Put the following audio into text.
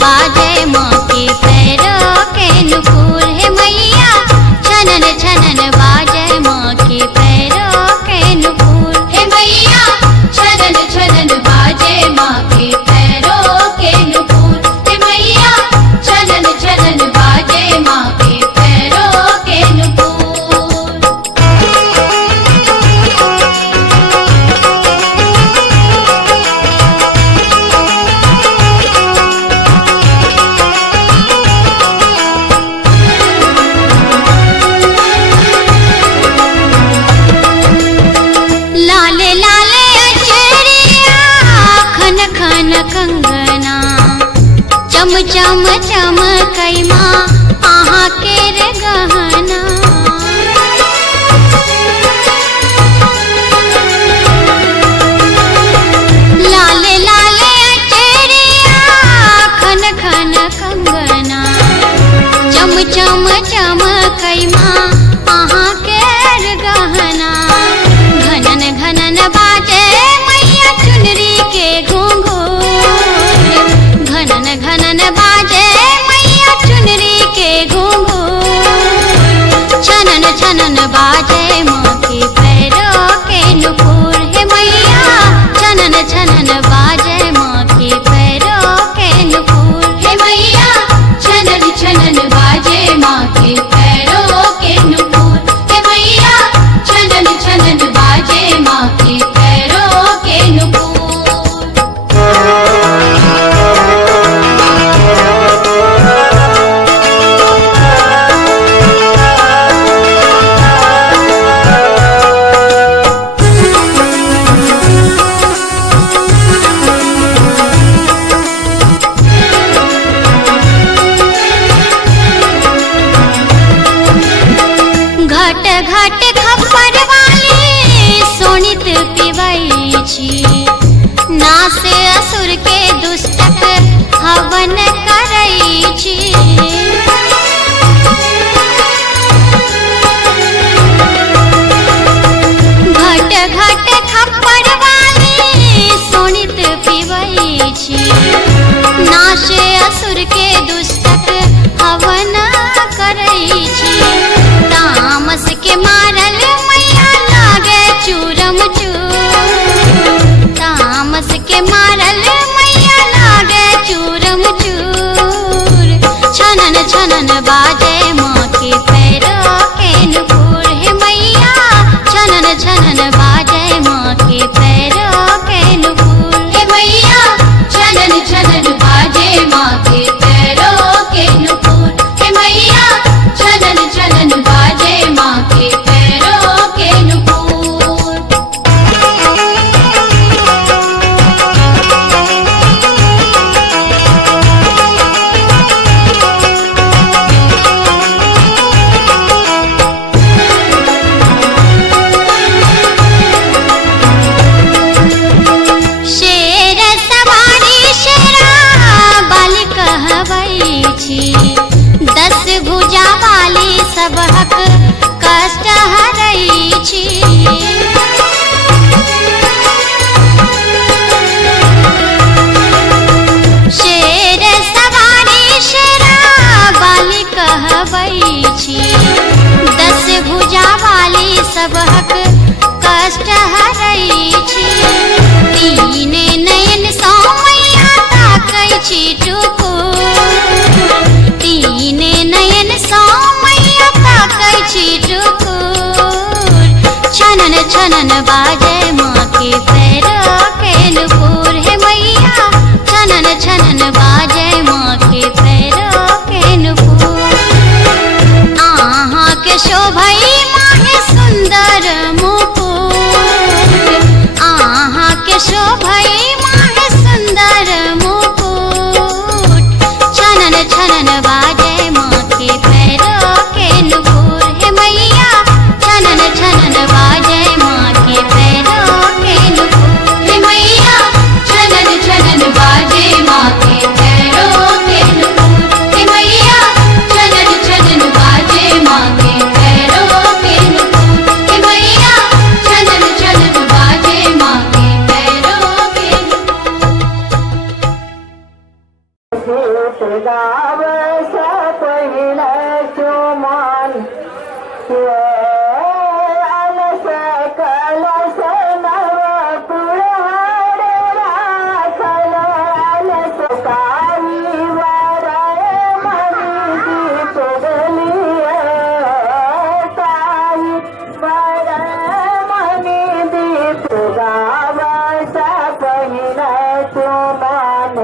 बाजे माँ के पैरों के नुपुर है मैया, छनन छनन बाजे माँ के पैरों के नुपुर है मैया, छनन छनन बाजे माँ के पैरों के नुपुर है मैया, छनन छनन बाजे माँ के पैरों के नुपुर। लाले लाले अचरिया खन खन कंगना, चम चम चमकई माँ आहा के रे गहना। लाले लाले अचरिया खन खन कंगना, चम चम चमकई माँ आहा के रे गहना। घनन घनन बाजे मैया चुनरी के घुंघरू, घनन घनन बाजे मैया चुनरी के घुंघरू, छनन छनन बाजे माँ के पैरों के नुपुर है मैया, छनन छनन बाजे माँ के पैरों के नुपुर है मैया, छनन छनन बाजे माँ के पैरों के नुपुर है मैया, छनन छनन बाजे माँ के पैरों के नुपुर। घट घट खप्पर वाली सोनित पिबई छी, नासे असुर के दुष्टक हवन करई छी। घट घट खप्पर वाली सोनित पिबई छी, नासे असुर के दुष्टक हवन करई छी। तामस के मारल मैया लागे चूरम चूर, तामस के मारल मैया लागे चूरम चूर, छनन छनन बाजे माँ के पैरों के नुपुर है मैया, छनन छनन बाजे माँ के पैरों के नुपुर है मैया, छनन छनन बाजे माँ के पैरों के नुपुर है मैया, छनन छनन बाजे माँ के पैरों के नुपुर। शेर सवारी शेरा बाली कहवई छी, 10 भुजा वाली सबहक कष्ट हरई छी। शेर सवारी शेरा बाली कहवई छी, 10 भुजा वाली सबहक कष्ट हरई छी। तीने नयन सौ मैया ताकै छी टुकुर, तीने नयन सौ मैया ताकै छी टुकुर, छनन छनन बाजे माँ के पैरों के नुपुर है मैया, छनन छनन बाजे माँ के पैरों के नुपुर। गावस पहिल चुमान अलस कलस नव कुळहार राखल अलस काळी वर मनी दीप गलिय काळी वर मनी दीप गावस पहिल चुमान